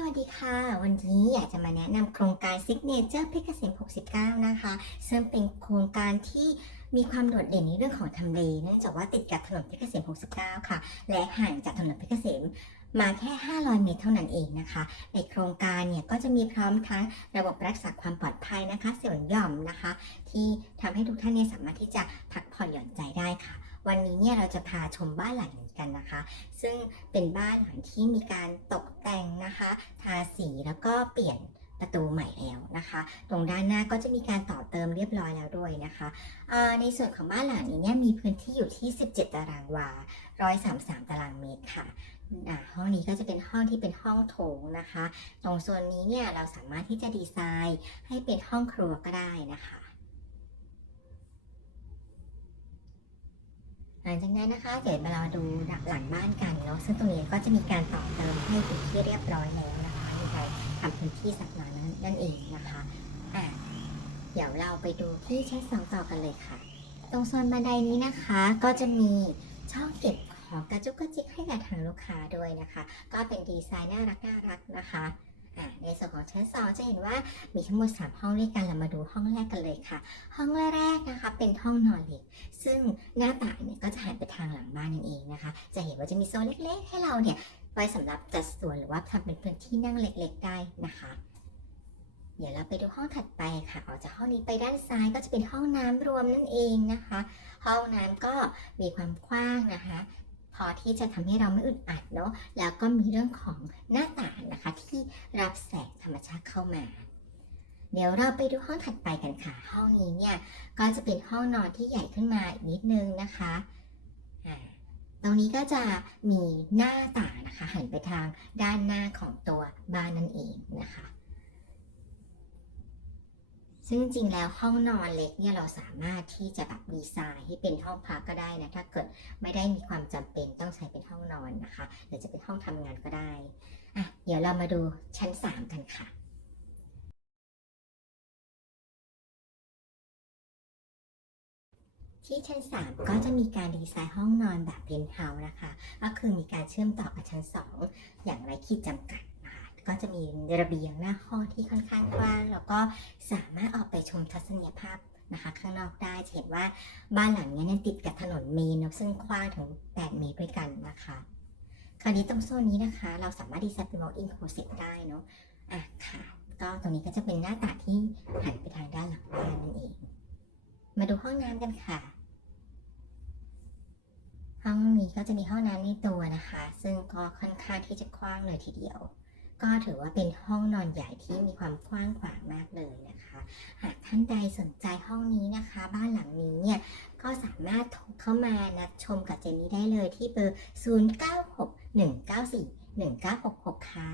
สวัสดีค่ะ วันนี้อยากจะมาแนะนำโครงการ Signature เพชรเกษม 69 นะคะ ซึ่งเป็นโครงการที่มีความโดดเด่นในเรื่องของทำเลเนื่องจากว่าติดกับถนนเพชรเกษม 69 ค่ะ และห่างจากถนนเพชรเกษมมาแค่ 500 เมตรเท่านั้นเองนะคะ ในโครงการเนี่ยก็จะมีพร้อมทั้งระบบรักษาความปลอดภัยนะคะส่วหย่อมนะคะ ที่ทำให้ทุกท่านเนี่ยสามารถที่จะพักผ่อนหย่อนใจได้ค่ะ วันนี้เนี่ยเราจะพาชมบ้านหลังนี้กันนะคะ ซึ่งเป็นบ้านหลังที่มีการตกแต่งนะคะ ทาสีแล้วก็เปลี่ยนประตูใหม่แล้วนะคะ ตรงด้านหน้าก็จะมีการต่อเติมเรียบร้อยแล้วด้วยนะคะในส่วนของบ้านหลังนี้เนี่ยมีพื้นที่อยู่ที่ 17 ตารางวา 133 ตารางเมตรค่ะห้องนี้ก็จะเป็นห้องที่เป็นห้องโถงนะคะ ตรงโซนนี้เนี่ยเราสามารถที่จะดีไซน์ให้เป็นห้องครัวก็ได้นะคะ ห ลังจากนั้นนะคะเดี๋ยวเราดูหลังบ้านกันเนาะซึ่งตรงนี้ก็จะมีการต่อเติมให้เป็นที่เรียบร้อยแล้วนะคะมีการทำพื้นที่สักหน่อยนั้นนั่นเองนะคะอะเดี๋ยวเราไปดูที่ชั้นสองต่อกันเลยค่ะ ตรงโซนบันไดนี้นะคะก็จะมีช่องเก็บของกระจุกกระจิกให้กับทางลูกค้าด้วยนะคะ ก็เป็นดีไซน์น่ารักน่ารักนะคะ ในส่วนของชั้นสองจะเห็นว่ามีทั้งหมด 3 ห้องด้วยกันเรามาดูห้องแรกกันเลยค่ะ ห้องแรกนะคะเป็นห้องนอนเล็กซึ่งหน้าต่างเนี่ยก็จะหันไปทางหลังบ้านนั่นเองนะคะ จะเห็นว่าจะมีโซนเล็กๆ ให้เราเนี่ยไว้สำหรับจัดส่วนหรือว่าทำเป็นพื้นที่นั่งเล็กๆได้นะคะเดี๋ยวเราไปดูห้องถัดไปค่ะออกจากห้องนี้ไปด้านซ้ายก็จะเป็นห้องน้ำรวมนั่นเองนะคะ ห้องน้ำก็มีความกว้างนะคะ พอที่จะทำให้เราไม่อึดอัดเนาะแล้วก็มีเรื่องของหน้าต่างนะคะที่รับแสงธรรมชาติเข้ามาเดี๋ยวเราไปดูห้องถัดไปกันค่ะ ห้องนี้เนี่ยก็จะเป็นห้องนอนที่ใหญ่ขึ้นมาอีกนิดนึงนะคะ ตรงนี้ก็จะมีหน้าต่างนะคะหันไปทางด้านหน้าของตัวบ้านนั่นเองนะคะ ซึ่งจริงแล้วห้องนอนเล็กเนี่ยเราสามารถที่จะแบบดีไซน์ให้เป็นห้องพักก็ได้นะถ้าเกิดไม่ได้มีความจำเป็นต้องใช้เป็นห้องนอนนะคะ หรือจะเป็นห้องทำงานก็ได้อะเดี๋ยวเรามาดูชั้น 3 กันค่ะที่ชั้น 3 ก็จะมีการดีไซน์ห้องนอนแบบเพนท์เฮาส์นะคะ ก็คือมีการเชื่อมต่อกับชั้น 2 อย่างไรขีดจำกัด ก็จะมีระเบียงหน้าห้องที่ค่อนข้างกว้างแล้วก็สามารถออกไปชมทัศนียภาพนะคะข้างนอกได้จะเห็นว่าบ้านหลังนี้เนี่ยติดกับถนนเมนเนอะซึ่งกว้างถึง 8 เมตรด้วยกันนะคะ คราวนี้ตรงโซนนี้นะคะ เราสามารถดีไซน์เป็น walk in closet ได้เนาะอะค่ะ ก็ตรงนี้ก็จะเป็นหน้าต่างที่หันไปทางด้านหลังบ้านนั่นเอง มาดูห้องน้ำกันค่ะ ห้องนี้ก็จะมีห้องน้ำในตัวนะคะ ซึ่งก็ค่อนข้างที่จะกว้างเลยทีเดียว ก็ถือว่าเป็นห้องนอนใหญ่ที่มีความกว้างขวางมากเลยนะคะ หากท่านใดสนใจห้องนี้นะคะ บ้านหลังนี้เนี่ยก็สามารถโทรเข้ามานัดชมกับเจนนี่ได้เลยที่เบอร์ 0961941966 ค่ะ